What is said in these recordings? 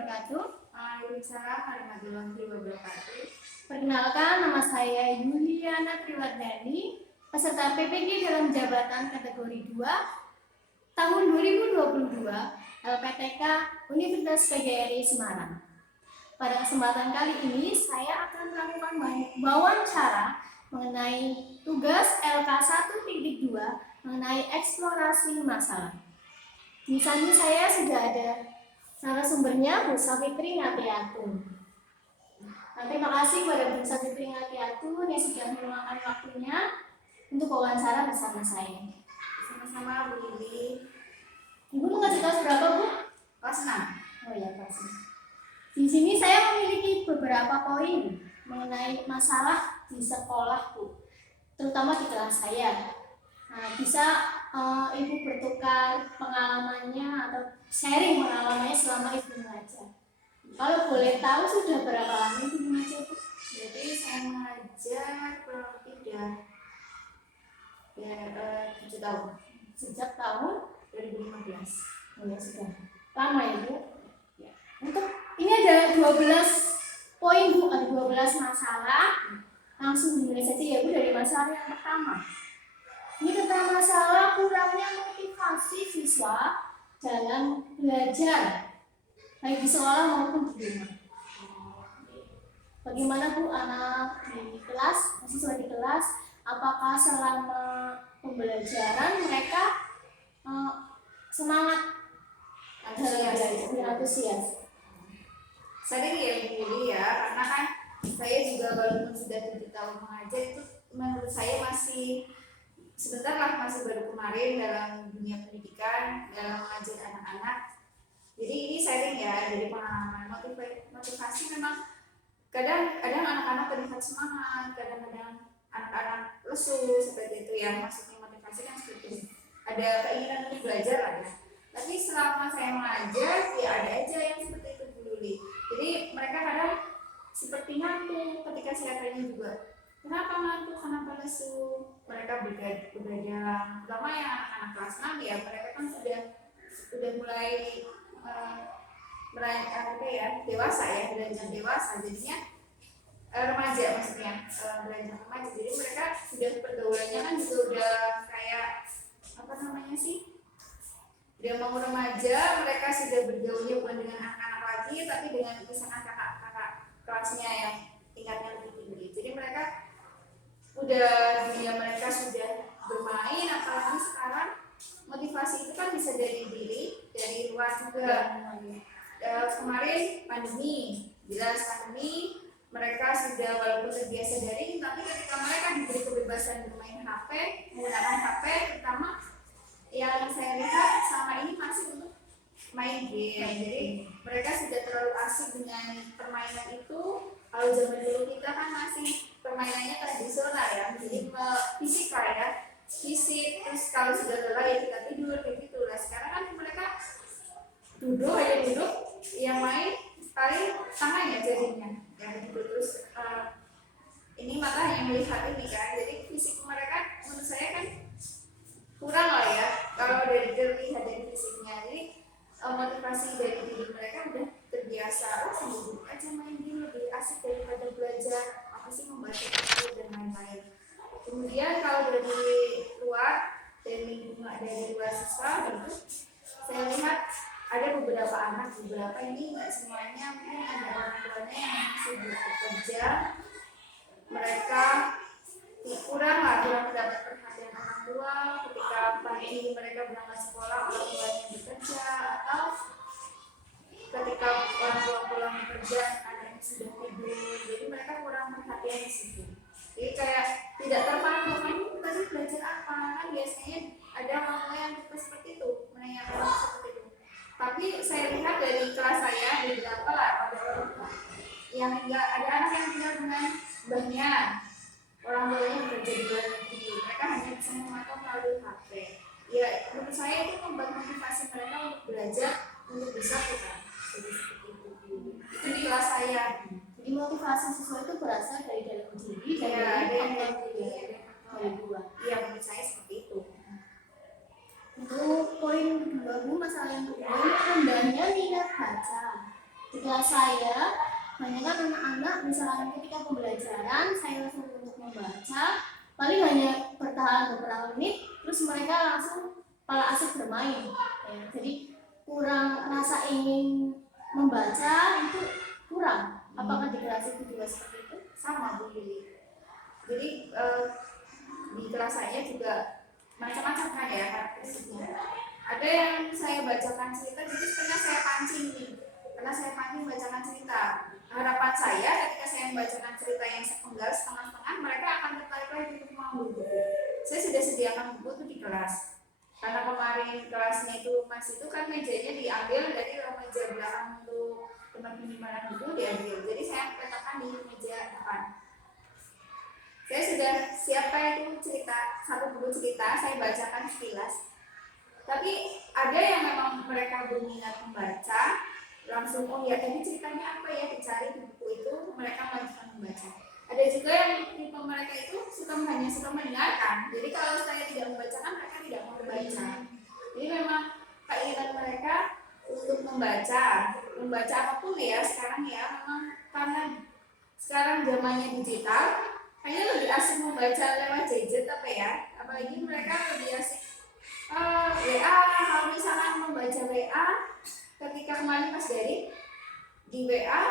wabarakatuh. Waalaikumsalam warahmatullahi wabarakatuh. Perkenalkan, nama saya Yuliana Triwardani, peserta PPG dalam jabatan kategori 2 tahun 2022 LPTK Universitas PGRI Semarang. Pada kesempatan kali ini, saya akan melakukan wawancara mengenai tugas LK 1.2 mengenai eksplorasi masalah. Di samping saya sudah ada narasumbernya, Bu Safitri Ngatiatun. Terima kasih kepada Bu Safitri Ngatiatun yang sudah meluangkan waktunya untuk wawancara bersama saya. Sama-sama Bu Lili. Ibu mengajar kelas berapa, Bu? Kelas 6. Oh ya, kelas 6. Di sini saya memiliki beberapa poin mengenai masalah di sekolah, Bu, terutama di kelas saya. Nah, bisa Ibu bertukar pengalamannya atau sharing pengalamannya selama Ibu mengajar. Kalau boleh tahu sudah berapa lama Ibu mengajar, Bu? Jadi saya mengajar kurang lebih udah 7 tahun. Sejak tahun 2015. Oh ya, sudah lama ya, Bu. Ya. Untuk ini ada 12 poin, Bu, ada 12 masalah. Langsung dimulai saja ya, Bu, dari masalah yang pertama. Ini tentang masalah kurangnya motivasi siswa dalam belajar, baik di sekolah maupun di rumah. Bagaimana, Bu, anak di kelas, mahasiswa di kelas, apakah selama pembelajaran mereka semangat dalam belajar, antusias? Sering ya Bu Lili ya, karena kan saya juga walaupun sudah 7 tahun mengajar itu menurut saya masih sebentar lah, masih baru kemarin dalam dunia pendidikan, dalam mengajar anak-anak. Jadi ini sharing ya, dari pengalaman. Motivasi memang kadang anak-anak terlihat semangat, kadang-kadang anak-anak lesu seperti itu ya. Maksudnya motivasi kan seperti itu, ada keinginan untuk belajar lah ya. Tapi selama saya mengajar ya ada aja yang seperti itu Bu Luli. Jadi mereka kadang seperti ngantuk ketika saya tanya juga, kenapa ngantuk, kenapa lesu. Mereka begadang, terutama yang anak-anak kelas 6 ya, mereka kan sudah mulai dewasa ya, beranjak dewasa, jadinya remaja maksudnya, beranjak remaja. Jadi mereka sudah pergaulannya kan juga udah kayak apa namanya sih, udah mau remaja, mereka sudah bergaulnya bukan dengan anak-anak lagi, tapi dengan misalkan kakak-kakak kelasnya yang tingkatnya lebih tinggi. Jadi mereka udah, dunia mereka sudah bermain, apalagi sekarang motivasi itu kan bisa dari diri, dari luar juga. Kemarin pandemi, jelas pandemi, mereka sudah walaupun terbiasa daring, tapi ketika mereka diberi kebebasan bermain HP, menggunakan HP, terutama yang saya lihat selama ini masih untuk main game. Jadi mereka sudah terlalu asik dengan permainan itu. Kalau zaman dulu kita kan masih permainannya tradisional ya, jadi fisikal ya, fisik, terus kalau sudah lelah ya kita tidur kayak gitu lah. Sekarang kan mereka duduk, yang main paling tangan ya jadinya ya gitu. Terus ini mata yang melihat ini kan, jadi fisik mereka menurut saya kan kurang lah ya kalau dari terlihat dari fisiknya. Jadi motivasi dari diri mereka udah terbiasa, duduk aja main game lebih asik daripada belajar, apa sih membaca buku dan lain-lain. Kemudian kalau dari luar, dari luar siswa, tentu saya lihat ada beberapa anak, ini nggak semuanya, mungkin ada orang tuanya yang masih bekerja, mereka kurang mendapat perhatian orang tua. Ketika pagi mereka berangkat sekolah, orang tuanya bekerja, atau ketika orang tua pulang bekerja, anaknya sudah tidur, jadi mereka kurang perhatian di situ. Jadi kayak tidak terpantau, kamu tadi belajar apa? Kan biasanya ada orang yang seperti itu, menanyakan seperti itu. Tapi saya lihat dari kelas saya, beberapa lah ada orang yang enggak, ada anak yang tinggal dengan mbahnya, orang tuanya bekerja di luar negeri, mereka hanya bisa memantau melalui HP. Ya menurut saya itu membuat motivasi mereka untuk belajar, untuk bisa putar. Jadi seperti itu. Itu di kelas saya. Jadi motivasi siswa itu berasal dari dalam diri, dari orang tua. Iya, menurut saya seperti itu. Untuk poin kedua, Bu, masalah yang kedua ini rendahnya minat baca. Di kelas saya banyak kan anak-anak misalkan ketika pembelajaran saya suruh untuk membaca paling hanya bertahan beberapa menit terus mereka langsung malah asik bermain ya. Jadi kurang rasa ingin membaca itu kurang. Apakah di kelas itu juga seperti itu? Sama Bu Lili. Jadi di kelas saya juga macam-macam kan ya karakteristiknya. Ada yang saya bacakan cerita, jadi pernah saya pancing nih, pernah saya pancing bacakan cerita. Harapan saya ketika saya membacakan cerita yang sepenggal setengah-setengah, mereka akan tertarik lagi untuk mau buku. Saya sudah sediakan buku itu di kelas. Karena kemarin kelasnya itu masih itu kan mejanya diambil dari meja belakang untuk tempat penyimpanan buku diambil. Jadi saya letakkan di meja depan. Saya sudah siapkan itu cerita, satu buku cerita, saya bacakan sekilas. Tapi ada yang memang mereka berminat membaca, langsung oh ya ini ceritanya apa ya, dicari di buku itu, mereka melanjutkan membaca. Ada juga yang tipe mereka itu hanya suka mendengarkan. Jadi kalau saya tidak membacakan, mereka tidak mau membaca. Jadi memang keinginan mereka untuk membaca apapun ya sekarang ya, memang karena sekarang zamannya digital, kayaknya lebih asik membaca lewat gadget apa ya, apalagi mereka lebih asik WA. Kalau misalnya membaca WA ketika kemarin pas di WA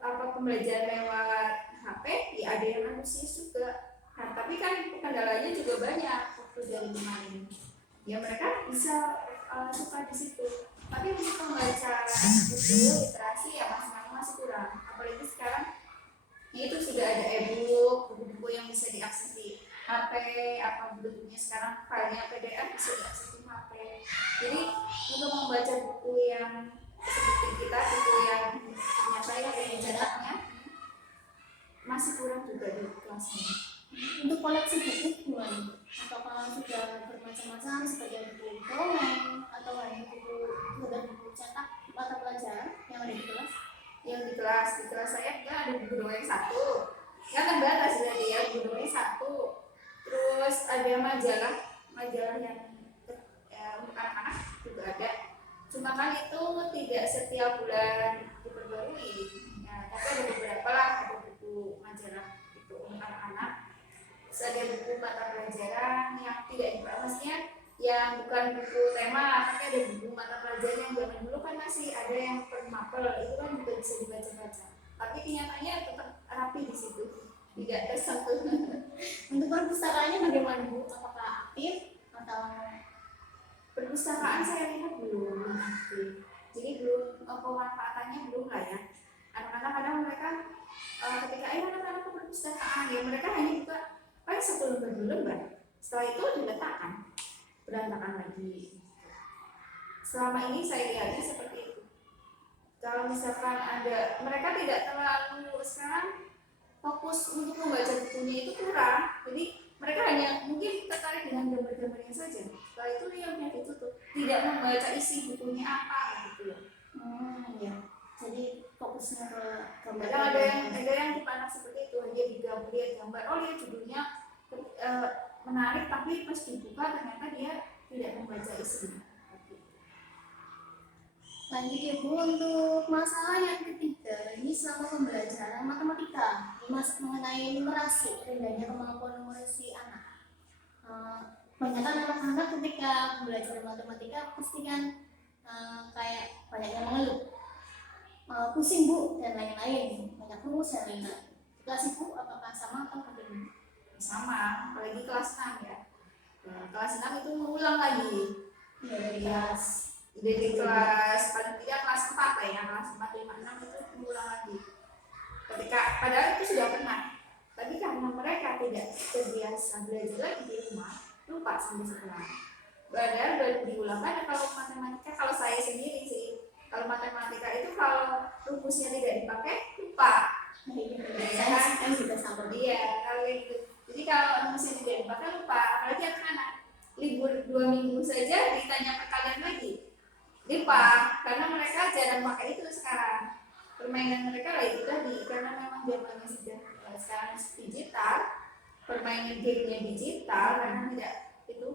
apa pembelajaran lewat HP ya ada yang antusias juga. Nah, tapi kan kendalanya juga banyak waktu dari kemarin ya, mereka bisa suka di situ. Tapi untuk membaca buku literasi ya masih kurang, apalagi sekarang itu sudah ada e-book, buku-buku yang bisa diakses di HP, apa bentuknya sekarang filenya PDF bisa diakses di HP. Jadi untuk membaca buku yang seperti kita, buku yang ternyata ya ada jaraknya masih kurang juga di kelasnya. Untuk koleksi buku gimana? Apakah sudah bermacam-macam seperti buku dongeng atau hanya buku cetak mata pelajaran yang ada di kelas? Yang di kelas saya enggak ada buku dongeng satu, ya terbatas berarti ya, buku dongeng satu. Terus ada majalah yang untuk anak-anak juga ada. Cuma kan itu tidak setiap bulan diperbarui. Ya, tapi ada beberapa lah, ada buku majalah itu untuk anak-anak. Terus ada buku mata pelajaran yang tidak maksudnya yang bukan buku tema, tapi ada buku mata pelajaran yang zaman dulu kan masih ada yang per mapel, itu kan juga bisa dibaca-baca. Tapi kenyataannya tetap rapi di situ, tidak tersentuh. Untuk perpustakaannya bagaimana Bu? Apakah aktif atau Perpustakaan saya lihat belum aktif, jadi belum pemanfaatannya belum lah ya. Anak-anak kadang mereka ketika anak-anak ke perpustakaan ya mereka hanya buka paling satu lembar dua lembar, setelah itu diletakkan berantakan lagi. Selama ini saya lihatnya seperti itu. Kalau misalkan ada mereka tidak terlalu sekarang fokus untuk membaca bukunya itu kurang, jadi mereka hanya mungkin tertarik dengan gambar-gambarnya saja. Setelah itu yang ditutup, tidak membaca isi bukunya apa gitu. ya. Jadi fokusnya ke gambar. Ada yang dipandang seperti itu, hanya lihat gambar, oh lihat judulnya menarik, tapi pas dibuka ternyata dia tidak membaca isinya. Lanjut ya Bu, untuk masalah yang ketiga ini selama pembelajaran matematika mengenai numerasi, rendahnya kemampuan numerasi anak. Banyak anak-anak ketika belajar matematika pasti kan kayak banyak yang mengeluh, pusing Bu dan lain-lain, banyak rumus dan lain-lain. Kelas Ibu apakah sama atau bagaimana? Sama, apalagi kelas 6 ya. Kelas 6 itu mengulang lagi. Dari kelas paling tidak kelas 4 lah ya, kelas 4, 5, 6 itu mengulang lagi. Ketika padahal itu sudah pernah, tapi karena mereka tidak terbiasa belajar lagi di rumah, lupa sampai sekarang. Padahal baru diulangkan. Kalau matematika, kalau saya sendiri sih, kalau matematika itu kalau rumusnya tidak dipakai lupa. Saya kan juga sama dia kalau gitu. Jadi kalau rumusnya tidak dipakai lupa, apalagi anak-anak libur 2 minggu saja ditanya ke kalian lagi lupa, karena mereka jarang pakai itu sekarang. Permainan mereka lah itu tadi, karena memang zamannya sudah sekarang digital, permainan gamenya digital, karena tidak itu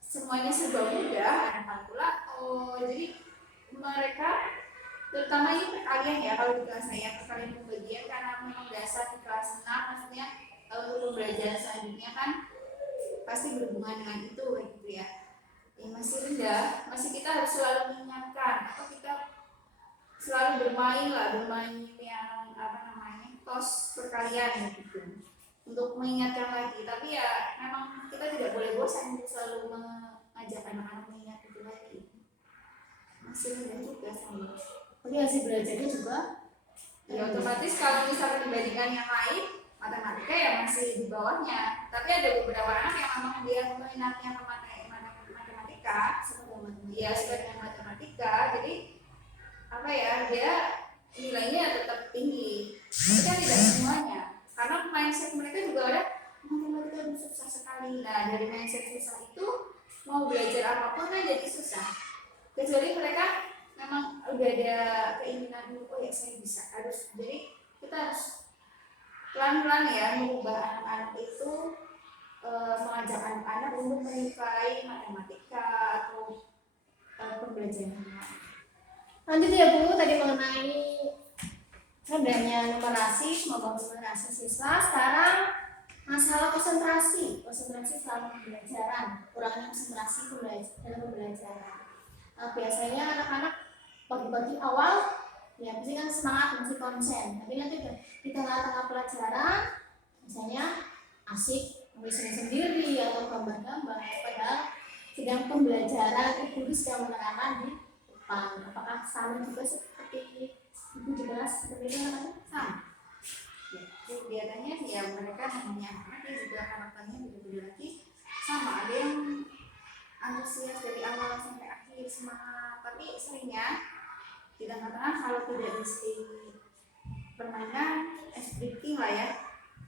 semuanya serba mudah, ada kalkulator, jadi mereka terutama ini perkalian ya, kalau di kelas saya perkalian pembagian karena memang dasar di kelas 6, maksudnya untuk pembelajaran selanjutnya kan pasti berhubungan dengan itu gitu ya. Ya masih rendah, masih kita harus selalu mengingatkan atau kita selalu bermain yang apa namanya tos perkalian gitu untuk mengingatkan lagi. Tapi ya memang kita tidak boleh bosan untuk selalu mengajak anak-anak mengingat itu lagi. Masih rendah juga sama. Tapi hasil belajarnya juga Ya otomatis kalau misalnya dibandingkan yang lain, matematika ya masih di bawahnya. Tapi ada beberapa anak yang memang dia minatnya ke matematika, dia suka dengan matematika, jadi apa ya, dia nilainya tetap tinggi. Tapi kan tidak semuanya, karena mindset mereka juga ada matematika itu susah sekali. Nah dari mindset susah itu mau belajar apapun kan jadi susah. Kecuali mereka memang udah ada keinginan dulu, oh ya saya bisa, harus. Jadi kita harus pelan-pelan ya mengubah anak-anak itu, mengajak anak-anak untuk menyukai matematika atau pembelajaran. lanjut ya Bu, tadi mengenai adanya numerasi, membangun numerasi siswa. Sekarang masalah konsentrasi selama pembelajaran, kurangnya konsentrasi dalam pembelajaran. Biasanya anak-anak pagi-pagi awal ya pasti kan semangat, masih konsen, tapi nanti di tengah-tengah pelajaran misalnya asik menulis sendiri atau gambar-gambar, padahal sedang pembelajaran guru sedang menerangkan di depan. Apakah sama juga seperti ibu di kelas seperti itu kan? Sama ya, kegiatannya ya mereka namanya anak ya juga karakternya beda-beda lagi. Sama, ada yang antusias dari awal sampai akhir semangat, tapi seringnya di tengah-tengah kalau tidak diselingi permainan activity lah ya,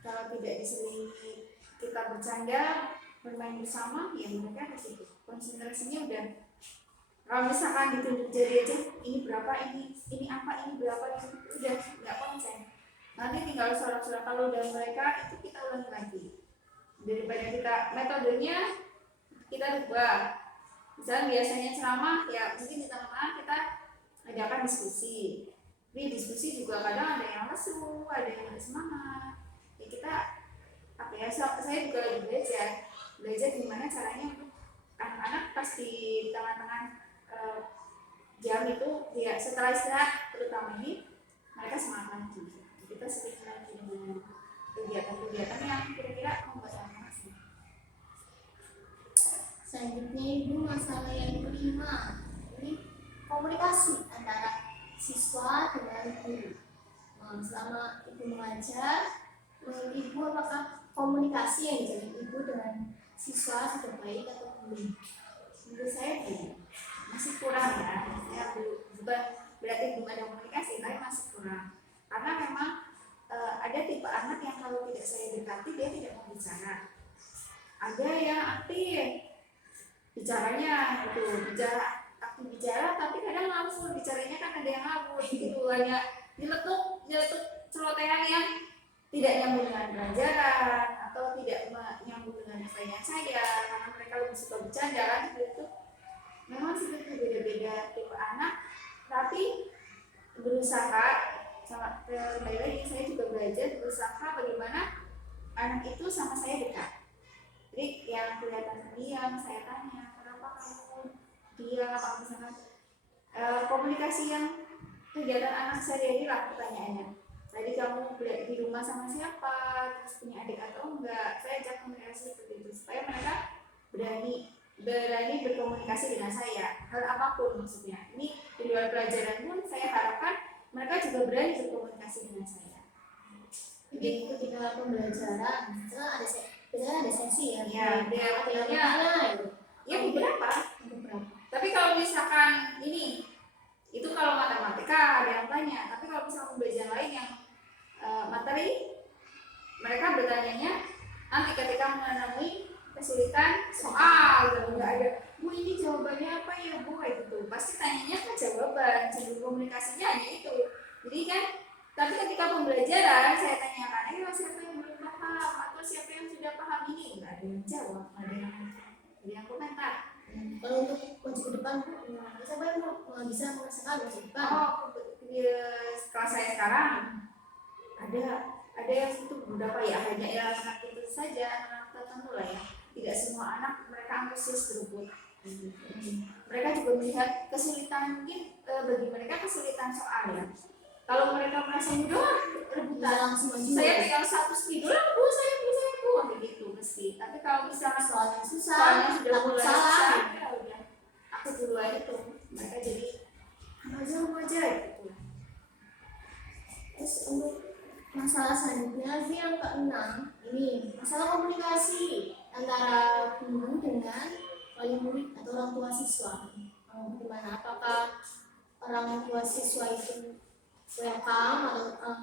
kalau tidak diselingi kita bercanda bermain bersama, ya mereka ke situ konsentrasinya udah. Kalau misalkan ditunjuk jari aja, ini berapa, ini apa, ini berapa, ini udah nggak konsen. Nanti tinggal sorak-sorak. Kalau udah mereka itu kita ulangi lagi. Daripada kita metodenya kita rubah. Misalnya biasanya ceramah ya mungkin di tengah-tengah kita adakan diskusi. Tapi diskusi juga kadang ada yang lesu, ada yang semangat. Ya kita apa ya? Saya juga lagi belajar gimana caranya untuk anak-anak pas di tengah-tengah jam itu ya setelah istirahat terutama ini mereka semangat lagi. Kita sedikit lagi dengan kegiatan-kegiatan yang kira-kira membuat anak-anak senang. Selanjutnya ibu masalah yang kelima, ini komunikasi antara siswa dengan guru. Selama ibu mengajar, menurut ibu apakah komunikasi yang dijalin ibu dengan siswa sudah baik atau belum? Menurut saya belum, masih kurang ya. Saya bukan berarti belum ada komunikasi, tapi masih kurang. Karena memang ada tipe anak yang kalau tidak saya dekati dia tidak mau bicara. Ada yang aktif bicaranya itu aktif bicara, tapi kadang ngawur bicaranya, kan ada yang ngawur gitu, hanya nyeletuk celotehan yang tidak nyambung dengan pelajaran atau tidak nyambung dengan pertanyaan saya, karena mereka lebih suka bercanda kan gitu. Memang seperti beda-beda tipe anak, tapi berusaha sama kembali lagi saya juga belajar berusaha bagaimana anak itu sama saya dekat. Jadi yang kelihatan diam saya tanya, kenapa kamu diam, apa misalkan komunikasi yang kegiatan anak sehari-hari lah pertanyaannya. Tadi kamu di rumah sama siapa, terus punya adik atau enggak, saya ajak komunikasi seperti itu supaya mereka berani berkomunikasi dengan saya, hal apapun maksudnya. Ini di luar pelajaran pun saya harapkan mereka juga berani berkomunikasi dengan saya. Jadi ketika pembelajaran ada sesi ya, ya beberapa. Tapi kalau misalkan ini itu kalau matematika ada yang tanya, tapi kalau misalkan pembelajaran lain yang materi, mereka bertanyanya nanti ketika menemui kesulitan soal, nggak ada Bu ini jawabannya apa ya Bu, kayak gitu. Pasti tanyanya kan jawaban, cenderung komunikasinya hanya itu. Jadi kan, tapi ketika pembelajaran saya tanyakan, siapa yang belum paham atau siapa yang sudah paham ini, nggak ada yang jawab, nggak ada yang komentar. Kalau untuk maju ke depan, siapa yang bisa merasakan maju ke depan? Oh, di kelas saya sekarang ada yang itu beberapa ya, hanya ya anak itu saja, anak tertentu lah ya, tidak semua anak mereka antusias berebut. Mereka juga melihat kesulitan, mungkin bagi mereka kesulitan soal ya. Kalau mereka merasa mudah rebutan, langsung aja. saya tinggal satu dulu, bu saya bu gitu mesti. Tapi kalau misalnya Soalnya susah, soalnya sudah takut mulai salah. susah, ya udah aku duluan itu, mereka jadi mau aja gitu. Terus untuk masalah selanjutnya lagi yang keenam, ini masalah komunikasi antara guru dengan wali murid atau orang tua siswa. Gimana? Apakah orang tua siswa itu welcome atau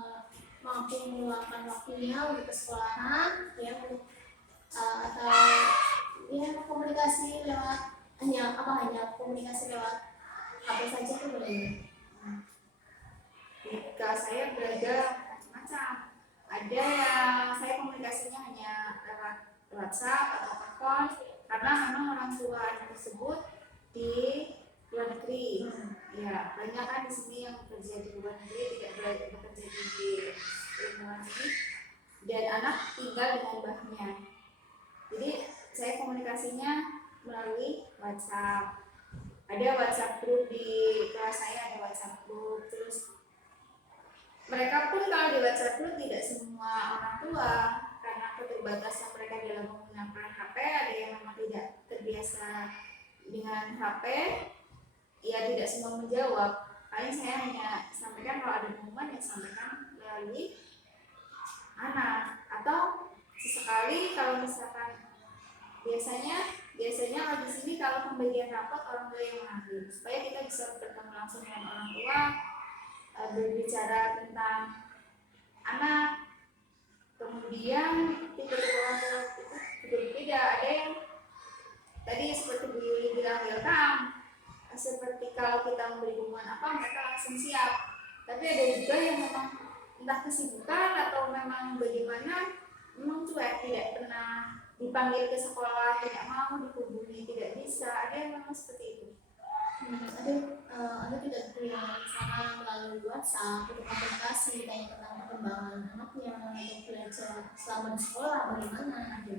mampu meluangkan waktunya untuk ke sekolahan, ya, atau ya komunikasi lewat hanya komunikasi lewat HP saja itu boleh. Jika saya belajar macam-macam, ada yang saya komunikasinya hanya lewat WhatsApp atau telepon, karena memang orang tua anak tersebut di luar negeri. Ya, banyak kan di sini yang bekerja di luar negeri, tidak bekerja di lingkungan sini, dan anak tinggal dengan mbahnya. Jadi saya komunikasinya melalui WhatsApp. Ada WhatsApp group di kelas saya, ada WhatsApp group. Terus mereka pun kalau di WhatsApp group tidak semua orang tua, karena keterbatasan mereka dalam menggunakan HP. Ada yang memang tidak terbiasa dengan HP, ya tidak semua menjawab. Paling saya hanya sampaikan kalau ada pengumuman yang sampaikan melalui anak, atau sesekali kalau misalkan biasanya kalau di sini kalau pembagian rapat orang tua yang mengambil, supaya kita bisa bertemu langsung dengan orang tua, berbicara tentang anak. Kemudian tipe-tipe orang tua itu berbeda. Ada yang tadi seperti Bu Yuli bilang welcome, seperti kalau kita memberi pengumuman apa mereka langsung siap. Tapi ada juga yang memang entah kesibukan atau memang bagaimana, memang cuek, tidak pernah dipanggil ke sekolah, tidak mau dihubungi, tidak bisa. Ada yang memang seperti itu. Ada tidak yang misalkan melalui WhatsApp untuk komunikasi, tanya tentang perkembangan anaknya atau belajar selama di sekolah bagaimana ada.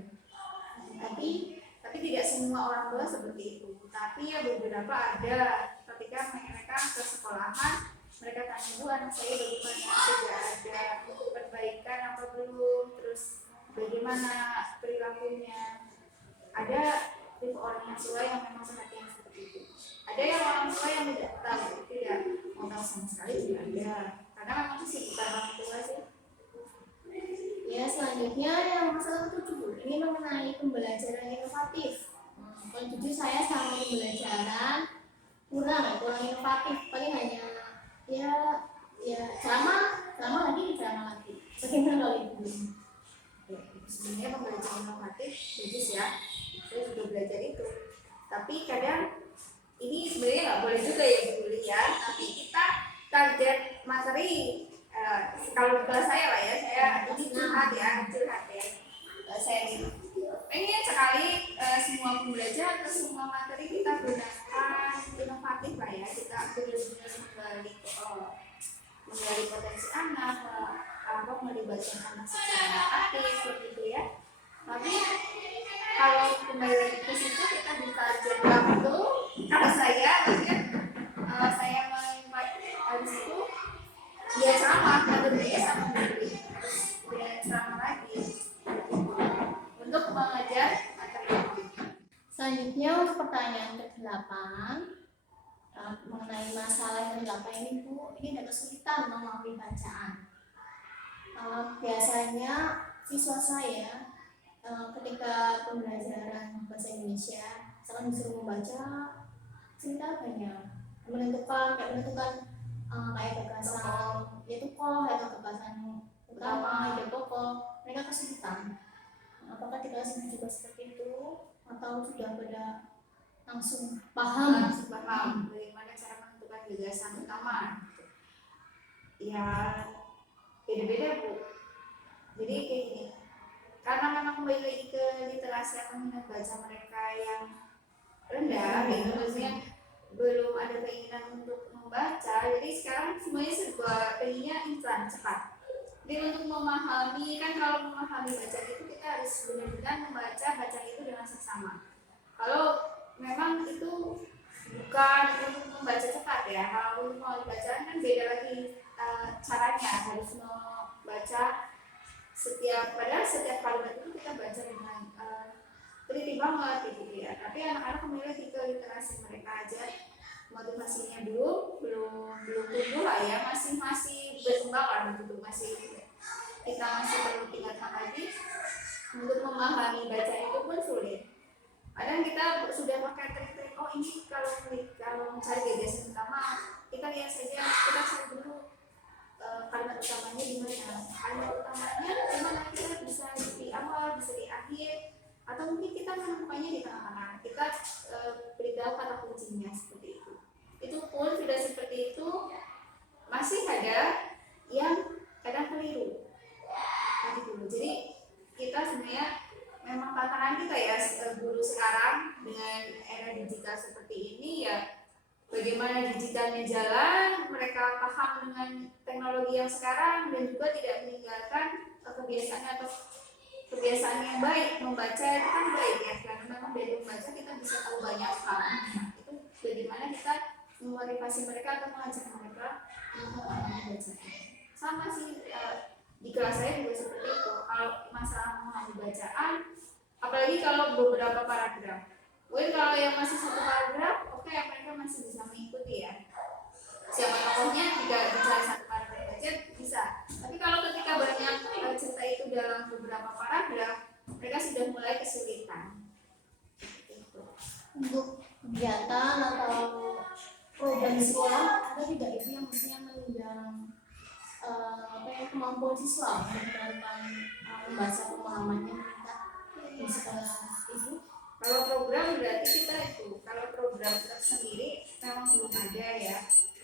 Tapi tidak semua orang tua seperti itu. Tapi ya beberapa ada. Ketika mereka ke sekolahan, mereka tanya, bu anak saya bagaimana, sudah ada perbaikan apa belum, terus bagaimana perilakunya. Ada tipe orang yang tua yang memang perhatian seperti itu. Ada yang orang tua yang tidak tahu, tidak mau tahu sama sekali juga ada. Karena memang kesibukan orang tua sih. Ya, selanjutnya yang masalah ke-7 ini mengenai pembelajaran inovatif. Kalau jujur saya sama pembelajaran kurang inovatif, paling hanya ya ceramah lagi. Bagaimana kalau ibu? Ya, sebenarnya pembelajaran inovatif bagus ya. Saya juga belajar itu. Tapi kadang ini sebenarnya nggak boleh juga ya Bu Yuli ya. Tapi kita target materi. Kalau kelas saya lah ya, saya ini curhat ya. Saya pengen sekali semua pembelajaran atau semua materi kita gunakan inovatif lah ya. Kita benar-benar menggali potensi anak, melibatkan anak secara aktif begitu ya. Tapi kalau kembali lagi ke situ, kita di target waktu. Kalau saya maksudnya saya menginvite habis itu dia ceramah, materi sama guru, terus dia ceramah lagi untuk mengajar materi. Selanjutnya untuk pertanyaan ke-8 mengenai masalah yang ke-8 ini Bu, ini ada kesulitan memahami bacaan. Biasanya siswa saya ketika pembelajaran bahasa Indonesia, misalkan disuruh membaca cerita banyak, menentukan kayak gagasan, yaitu atau gagasan utama, ide pokok, mereka kesulitan. Apakah di kelas ini juga seperti itu atau sudah pada langsung paham Bagaimana cara menentukan gagasan utama? Ya beda-beda Bu. Jadi kayak gini, karena memang kembali lagi ke literasi atau minat baca mereka yang rendah, gitu, maksudnya belum ada keinginan untuk membaca. Jadi sekarang semuanya serba pengennya instan, cepat. Jadi untuk memahami, kan kalau memahami bacaan itu kita harus benar-benar membaca bacaan itu dengan seksama. Kalau memang itu bukan untuk membaca cepat ya, kalau untuk memahami bacaan kan beda lagi caranya, harus membaca padahal setiap kalimat itu kita baca dengan teliti banget gitu ya. Tapi anak-anak kembali ke literasi mereka aja, motivasinya belum tumbuh lah ya, masih berkembang lah gitu, kita masih perlu tingkatkan lagi untuk memahami baca itu pun sulit. Kadang kita sudah pakai trik-trik, oh ini kalau mencari gagasan utama kita lihat saja, kita cari dulu kalimat utamanya di mana, kita bisa di awal, bisa di akhir, atau mungkin kita menemukannya di tengah-tengah. Kita beritahu kata kuncinya seperti itu. Itu pun sudah seperti itu, masih ada yang kadang keliru. Jadi kita sebenarnya memang tantangan kita ya, guru sekarang dengan era digital seperti ini ya, bagaimana digitalnya jalan, mereka paham dengan teknologi yang sekarang dan juga tidak meninggalkan kebiasaan yang baik. Membaca itu kan baik ya, karena memang dari membaca kita bisa tahu banyak hal. Itu bagaimana kita memotivasi mereka atau mengajak mereka untuk memahami bacaan. Sama sih di kelas saya juga seperti itu. Kalau masalah memahami bacaan, apalagi kalau beberapa paragraf, mungkin kalau yang masih satu paragraf, oke, mereka masih bisa mengikuti ya. Siapa tokohnya, jika bicara satu paragraf aja bisa. Tapi kalau ketika banyak cerita itu dalam beberapa paragraf, mereka sudah mulai kesulitan. Untuk kegiatan atau program sekolah ada tidak itu yang mestinya menunjang kemampuan siswa tentang membaca pemahamannya meningkat di sekolah itu? Kalau program berarti kita itu, kalau program kita sendiri memang belum ada ya.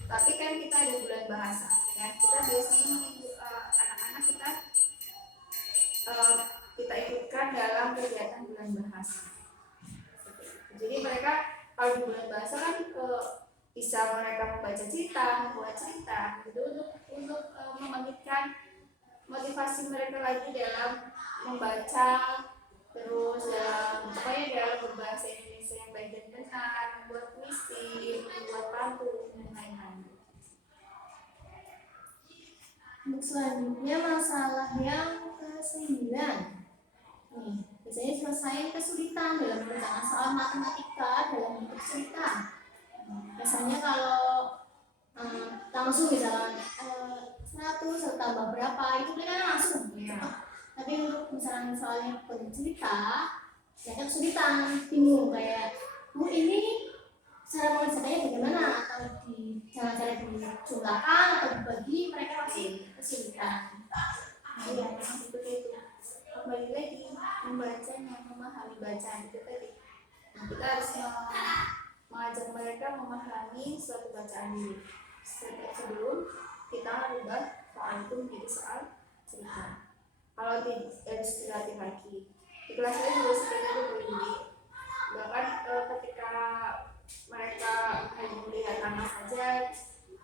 Tapi kan kita ada bulan bahasa, ya kita biasanya mengikut anak-anak kita ikutkan dalam kegiatan bulan bahasa. Jadi mereka kalau di bulan bahasa kan bisa mereka membaca cerita, membuat cerita, gitu untuk membangkitkan motivasi mereka lagi dalam membaca, terus pokoknya dalam berbahasa Indonesia yang baik dan benar, membuat puisi, membuat pantun dan lain-lain. Untuk selanjutnya masalah yang ke-9. Nih, biasanya selesai kesulitan dalam mengerjakan soal matematika dalam bentuk cerita. Biasanya kalau langsung misalnya 100 tambah berapa itu kan langsung ya. Tapi untuk misalnya soalnya bentuk cerita, ya kesulitan, bingung kayak ini cara mengerjakannya bagaimana, atau cara dijumlahkan atau dibagi, mereka masih kesulitan. Iya, seperti itu. Kembali lagi membacanya, memahami bacaan itu tadi. Nah, kita harus mengajak mereka memahami suatu bacaan dulu sebelum kita rubah soal itu menjadi soal cerita. Kalau harus dilatih lagi. Di kelas saya juga seperti itu begini. Bahkan ketika mereka hanya melihat angka saja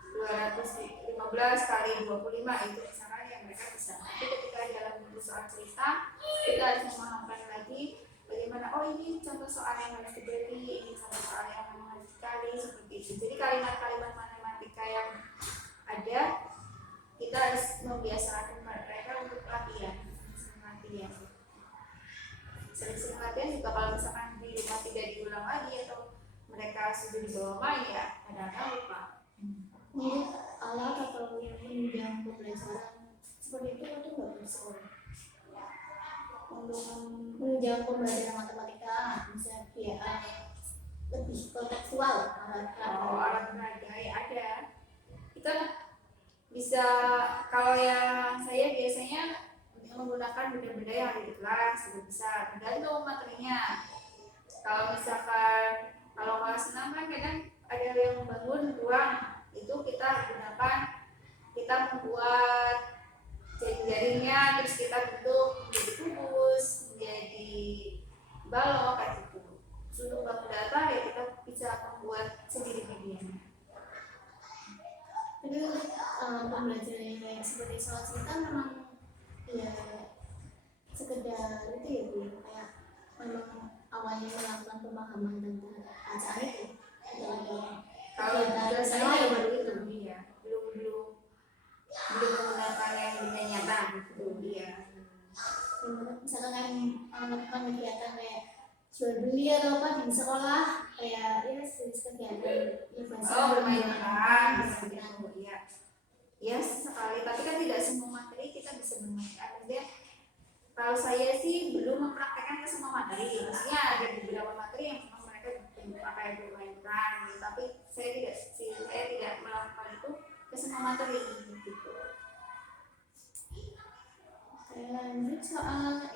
215 kali 25 itu misalnya yang mereka bisa. Tapi ketika dalam bentuk soal cerita, kita harus memahamkan lagi bagaimana, oh ini contoh soal yang harus diberi, ini contoh soal yang harus dikali, seperti itu. Jadi kalimat-kalimat matematika yang ada, kita harus membiasakan mereka untuk latihan. Sering-sering latihan juga, kalau misalkan di rumah tidak diulang lagi atau mereka sudah dibawa main ya kadang-kadang lupa. Untuk alat atau yang menunjang pembelajaran seperti itu nggak bisa. Untuk menunjang pembelajaran matematika bisa lebih kontekstual alat peraga ya ada. Kita bisa, kalau yang saya biasanya menggunakan benda-benda yang ada di kelas, bisa tergantung materinya. Kalau misalkan kalau kelas 6 kan kadang ada yang membangun ruang, itu kita membuat jaring-jaringnya, terus kita bentuk menjadi kubus, menjadi balok kayak gitu. Untuk bangun data ya kita bisa membuat sendiri medianya. Itu pembelajaran yang kayak seperti soal cerita memang ya sekedar itu ya Bu, kayak memang awalnya melakukan pemahaman tentang bacaan itu. Kalau Kegiatan saya lain baru itu dia belum menggunakan yang dunia nyata gitu dia. Misalkan kan melakukan kegiatan kayak jual beli atau apa di sekolah, kayak ya jenis kegiatan Bermain seperti itu ya. Ya sekali, tapi kan tidak semua materi kita bisa bermain. Artinya kalau saya sih belum mempraktekkan ke semua materi. Maksudnya ada beberapa materi yang memang mereka pakai bermainkan, tapi saya tidak melakukan itu ke semua materi gitu. Lanjut soal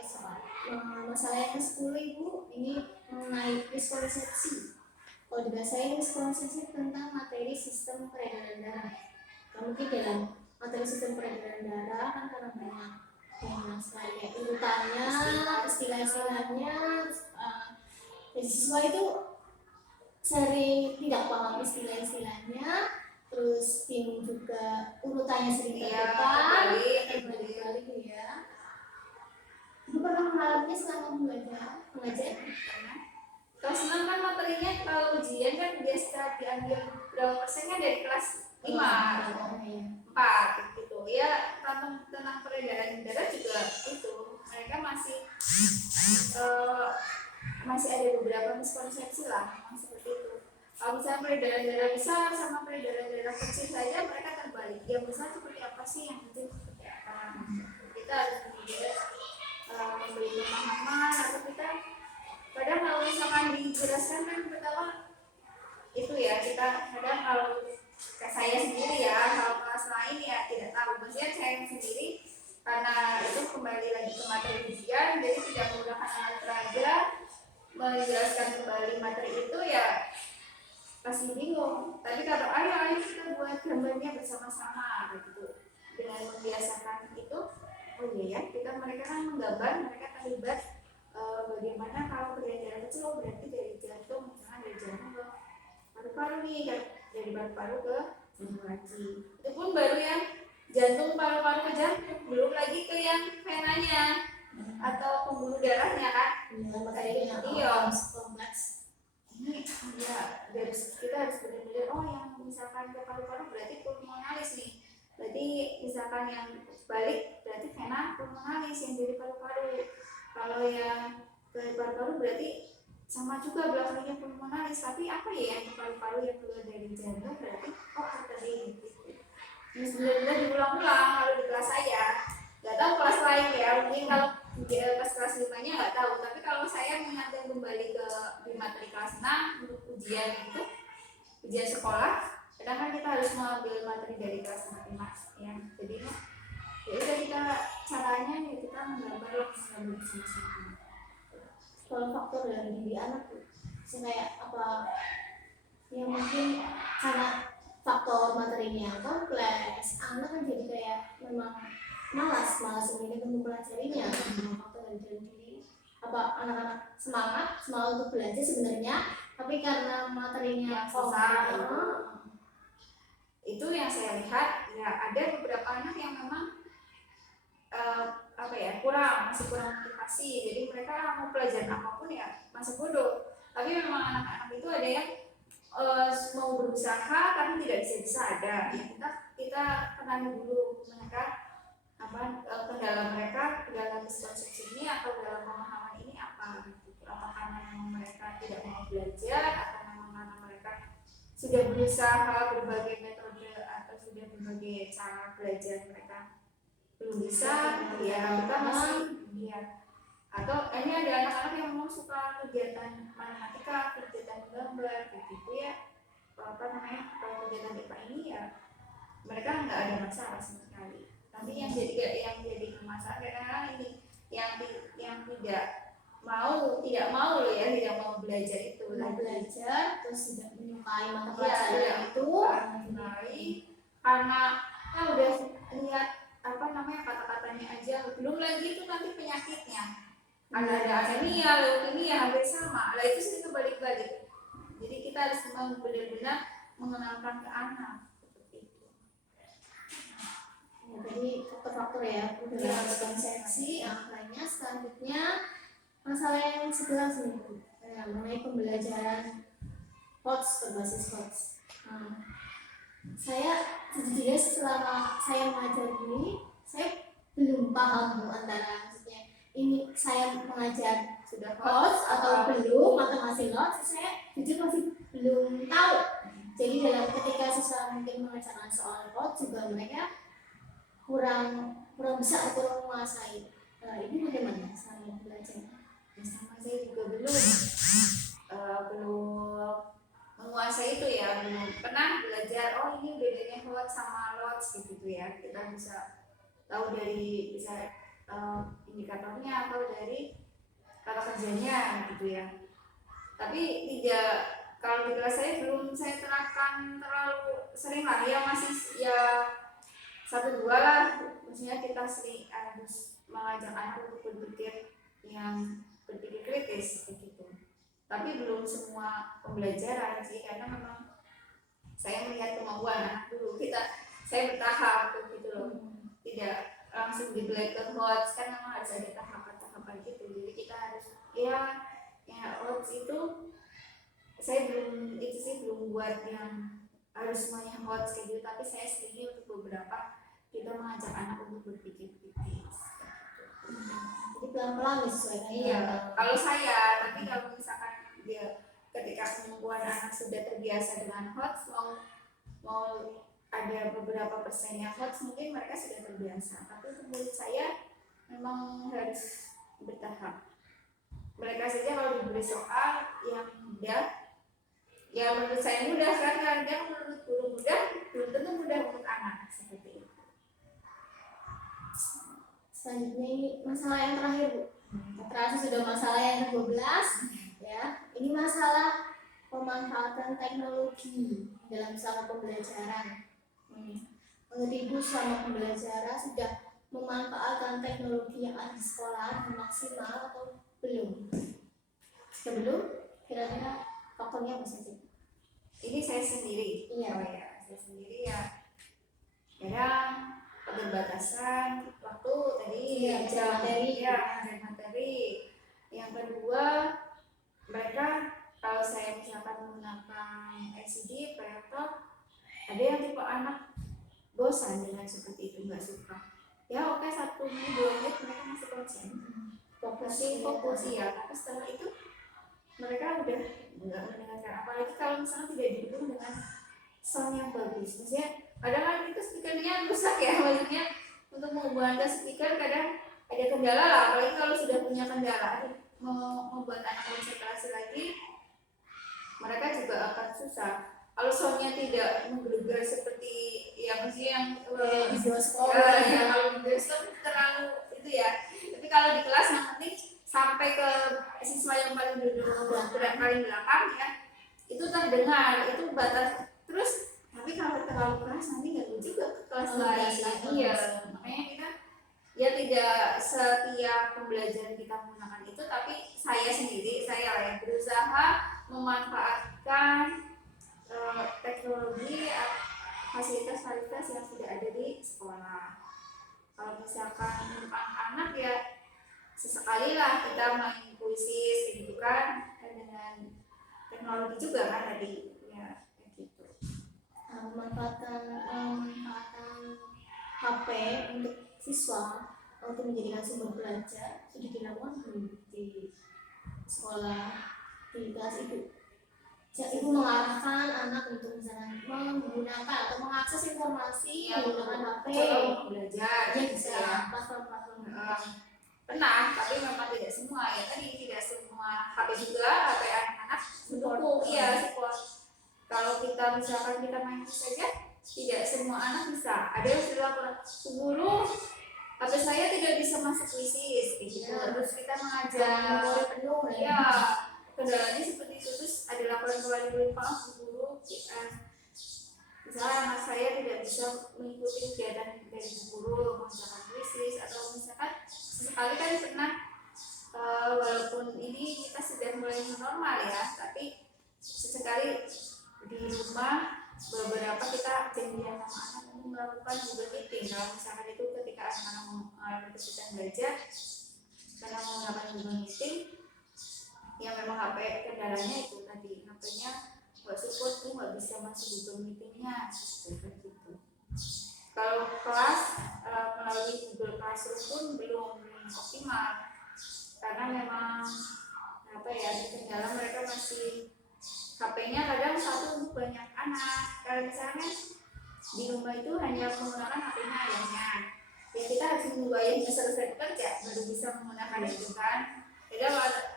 masalah yang ke-10 Ibu, ini mengenai miskonsepsi. Kalau di bahasa Inggris miskonsepsi tentang materi sistem peredaran darah. Mungkin dalam materi sistem peredaran darah kan karena banyak sekali kayak urutannya, istilah-istilahnya, dan siswa itu sering tidak paham istilah-istilahnya, terus bingung juga urutannya sering terbalik ya. Ibu pernah mengalaminya selama mengajar? Kelas 6 kan materinya kalau ujian kan biasa diambil berapa persen kan dari kelas 5, 4 gitu ya. Tentang peredaran darah juga itu mereka masih ada beberapa miskonsepsi lah, memang seperti itu. Kalau misalnya peredaran darah besar sama peredaran darah kecil saja mereka terbalik. Yang besar seperti apa sih, yang kecil seperti apa? Kita harus memberi pemahaman, atau kita kadang kalau misalkan dijelaskan kan pertama itu ya, kita kadang kalau saya sendiri ya, kalau kelas lain ya tidak tahu. Maksudnya saya sendiri karena itu kembali lagi ke materi ujian, jadi tidak menggunakan alat peraga menjelaskan kembali materi itu ya pasti bingung. Tapi kalau ayo kita buat gambarnya bersama-sama gitu, dengan membiasakan itu. Oh iya ya, mereka kan menggambar, mereka terlibat bagaimana kalau peredaran kecil berarti dari jantung, misalnya dari jantung ke paru-paru nih, dari paru-paru ke jantung lagi. Itu pun baru yang jantung, paru-paru ke jantung, belum lagi ke yang venanya atau pembuluh darahnya kan. Iya, kompleks. Ini ya kita harus benar-benar yang misalkan ke paru-paru berarti pulmonalis nih. Berarti misalkan yang balik berarti vena pulmonalis yang dari paru-paru. Kalau yang ke paru-paru berarti sama juga belakangnya pulmonalis, tapi apa ya yang ke paru-paru yang keluar dari jantung berarti arteri gitu. Ini benar-benar diulang-ulang kalau di kelas saya. Nggak tahu kelas lain ya, mungkin kalau pas kelas 5-nya nggak tahu, tapi kalau saya mengingatkan kembali di materi kelas 6 untuk ujian sekolah, kadang kan kita harus mengambil materi dari kelas matematika ya. Jadi ya udah, kita caranya ya kita menggambar bersama-sama. Kalau faktor dari diri anak tuh kayak apa yang mungkin karena faktor materinya kompleks, anak kan jadi kayak memang malas ini mempelajarinya. Faktor dari diri apa anak-anak semangat untuk belajar sebenarnya, tapi karena materinya susah itu yang saya lihat ya, ada beberapa anak yang memang masih kurang motivasi, jadi mereka mau pelajaran apapun ya masih bodoh. Tapi memang anak-anak itu ada yang mau berusaha tapi tidak bisa ada ya. Kita kenali dulu mereka kendala mereka dalam miskonsepsi ini atau dalam pemahaman ini apa gitu. Apakah memang mereka tidak mau belajar atau memang karena mereka sudah berusaha berbagai metode atau sudah berbagai cara belajar mereka belum bisa ya, kita masih ya. Atau ini ada anak-anak yang memang suka kegiatan matematika, kegiatan gambar gitu ya, kalau kegiatan IPA ini ya mereka nggak ada masalah sama sekali. Tapi yang jadi masalah karena ini yang tidak mau belajar itu, belajar terus tidak menyukai mata pelajaran itu, karena udah lihat kata-katanya aja, belum lagi itu nanti penyakitnya, ada anemia, leukemia hampir sama lah, itu sih kebalik-balik. Jadi kita harus benar-benar mengenalkan ke anak seperti itu. ini faktor-faktor ya dalam konsepsi. Makanya selanjutnya masalah yang sebelah sini mengenai pembelajaran HOTS berbasis HOTS. Saya sejujurnya selama saya mengajar ini saya belum paham antara maksudnya ini saya mengajar sudah HOTS atau belum atau masih HOTS. Saya jujur masih belum tahu. Jadi dalam ketika siswa mungkin mengerjakan soal HOTS juga mereka kurang bisa kurang menguasai. Ini bagaimana selama belajar? Sama saya juga belum menguasai itu ya, belum pernah belajar oh ini bedanya HOTS sama LOTS gitu ya. Kita bisa tahu dari indikatornya atau dari kata kerjanya gitu ya. Tapi tidak, kalau di kelas saya belum saya terapkan terlalu sering lah ya, masih ya 1-2 lah. Maksudnya kita sering harus mengajak anak untuk berpikir kritis begitu. Tapi belum semua pembelajaran sih, karena memang saya melihat kemampuan anak dulu. Saya bertahap gitu loh, tidak langsung di black ke HOTS, kan memang harus ada tahapan-tahapan gitu. Jadi kita harus ya HOTS itu saya belum buat yang harus semuanya HOTS kayak gitu. Tapi saya sendiri untuk beberapa kita mengajak anak untuk berpikir kritis. Jadi pelan-pelan disesuaikan. Iya, kalau saya, tapi kalau misalkan dia ketika kemampuan anak sudah terbiasa dengan HOTS, mau ada beberapa persennya HOTS, mungkin mereka sudah terbiasa. Tapi menurut saya memang harus bertahap. Mereka saja kalau diberi soal yang mudah, ya menurut saya mudah kan, kadang menurut guru mudah, belum tentu mudah untuk anak seperti itu. Selanjutnya ini masalah yang terakhir Bu. Terasa sudah masalah yang ke-12 ya. Ini masalah pemanfaatan teknologi dalam selama pembelajaran. Menurut Ibu selama pembelajaran sudah memanfaatkan teknologi yang ada di sekolah dengan maksimal atau belum? Sebelum kira-kira faktornya apa saja? Ini saya sendiri. Iya. Saya sendiri ya. Kadang keterbatasan waktu tadi, materi. Yang kedua, mereka kalau saya misalkan menggunakan LCD, proyektor, ada yang tipe anak bosan dengan seperti itu, nggak suka. Ya oke, 1 menit 2 menit mereka masih konsen, fokus ya. Tapi setelah itu mereka udah nggak mendengarkan. Apalagi kalau misalnya tidak didukung dengan sound yang bagus. Maksudnya kadang kan itu speakernya rusak ya, maksudnya untuk mengubah speaker kadang ada kendala lah. Apalagi kalau sudah punya kendala membuat anak konsentrasi lagi, mereka juga akan susah. Kalau soundnya tidak menggelegar seperti yang di sekolah kalau di bioskop terlalu itu ya. Tapi kalau di kelas yang penting sampai ke siswa yang paling duduk paling belakang ya, itu terdengar, itu batas. Terus tapi kalau terlalu keras nanti nggak juga ke kelas lain lagi ya. Makanya kita ya tidak setiap pembelajaran kita menggunakan itu, tapi saya sendiri yang berusaha memanfaatkan teknologi fasilitas-fasilitas yang sudah ada di sekolah. Kalau misalkan anak-anak ya sesekali lah kita main puisi gitu kan, dengan teknologi juga kan tadi ya gitu. Memanfaatkan HP untuk siswa untuk menjadikan sumber belajar sudah dilakukan di sekolah, di kelas Ibu. Ibu mengarahkan anak untuk misalnya menggunakan atau mengakses informasi menggunakan HP belajar ya bisa platform-platform pernah, tapi memang tidak semua ya, tadi tidak semua HP juga, HP anak-anak mendukung support. Kalau kita misalkan kita main saja, tidak semua anak bisa. Ada yang sudah laporan guru HP saya tidak bisa masuk wisis gitu. Terus kita mengajar penuh ya, kendalanya seperti itu. Terus ada laporan kembali Pak guru, misalnya anak saya tidak bisa mengikuti kegiatan dari guru mengerjakan wisis, atau misalkan sekali kan pernah walaupun ini kita sudah mulai normal ya, tapi sesekali di rumah beberapa kita janjian sama anak melakukan Google Meeting. Kalau misalkan itu ketika anak-anak mengalami kesulitan belajar karena menggunakan Google Meeting, ya memang HP kendalanya itu tadi, HP-nya nggak support tuh, nggak bisa masuk Google Meeting-nya seperti itu. Kalau kelas melalui Google Classroom pun belum optimal karena memang apa ya, kendala mereka masih HP-nya kadang satu untuk banyak anak. Kalau misalnya di rumah itu hanya menggunakan HP-nya ayahnya, ya kita harus menunggu ayahnya selesai bekerja baru bisa menggunakan itu kan. Jadi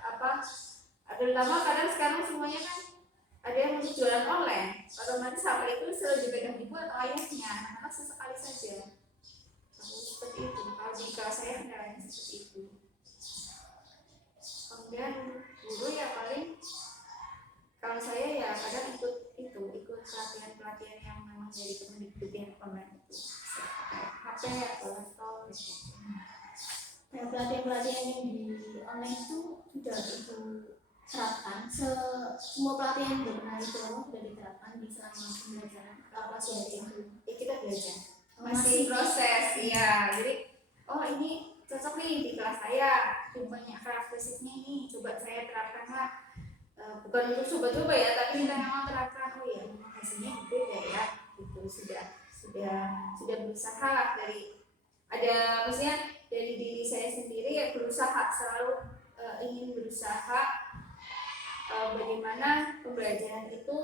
apa, terutama kadang sekarang semuanya kan ada yang untuk jualan online, otomatis HP itu selalu dipegang ibu atau ayahnya, anak-anak sesekali saja. Seperti itu. Kalau di kelas saya kendalanya seperti itu. Kemudian guru ya paling, kalau saya ya kadang ikut pelatihan yang memang dari Kemendikbud yang online itu, HP atau laptop. Nah, pelatihan-pelatihan yang di online itu sudah itu terapkan. Semua pelatihan yang pernah itu sudah diterapkan di selama pembelajaran apa sih itu? Ya kita belajar. Masih proses, ya. Jadi, oh ini cocok nih di kelas saya, banyak karakteristiknya ini, coba saya terapkan lah. Bukan untuk coba-coba ya, tapi kita memang terapkan. Oh ya, memang hasilnya beda ya. Gitu sudah berusaha lah, dari ada maksudnya dari diri saya sendiri ya, berusaha selalu ingin berusaha bagaimana pembelajaran itu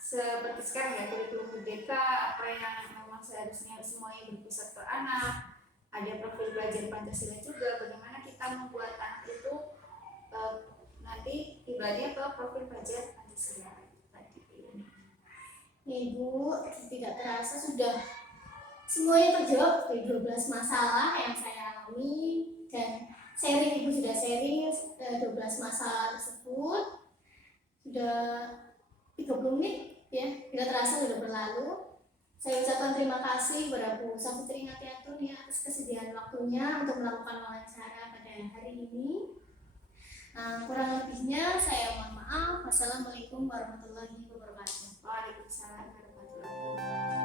seperti sekarang ya, kurikulum merdeka, apa yang memang seharusnya semuanya berpusat ke anak, ada profil belajar Pancasila juga, bagaimana kita membuat anak itu nanti tibanya ke profil belajar Pancasila tadi. Ibu, tidak terasa sudah semuanya terjawab dari 12 masalah yang saya alami, dan sharing, Ibu sudah sharing 12 masalah tersebut. Sudah 30 menit ya, tidak terasa sudah berlalu. Saya ucapkan terima kasih kepada Bu Safitri Ngatiatun ya atas kesediaan waktunya untuk melakukan wawancara pada hari ini. Kurang lebihnya saya mohon maaf. Wassalamualaikum warahmatullahi wabarakatuh. Waalaikumsalam warahmatullahi wabarakatuh.